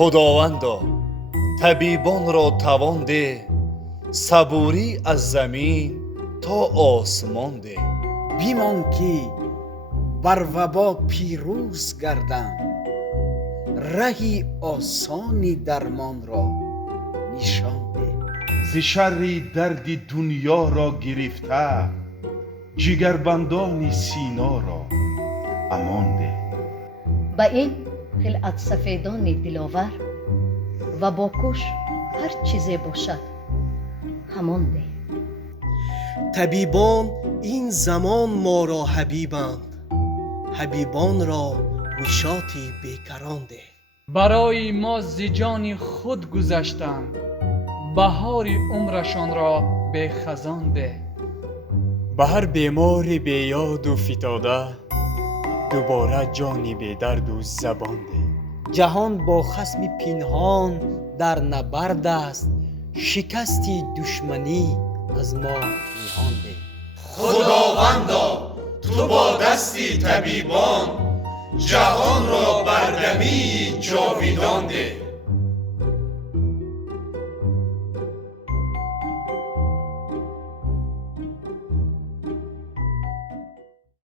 خداوندا طبیبان را توان ده، صبوری از زمین تا آسمان ده. بیمان که بر وبا پیروز گردند، رهی آسانی درمان را نشان ده. ز شر درد دنیا را گرفته، جگربندان سینا را امان ده. به این خلعت سفیدان دلاور و باکش هر چیزی باشد همان ده. طبیبان این زمان ما را حبیبند، حبیبان را نشاط بیکران ده. برای ما ز جان خود گذشتند، بهار عمرشان را به خزان ده. به هر بیمار بی یاد و فتاده، دوباره جانی بی درد و زبان ده. جهان با خصم پنهان در نبرد است، شکستی دشمنی از ما نهان ده. خداوندا تو با دستی طبیبان، جهان را بردمی جاویدان ده.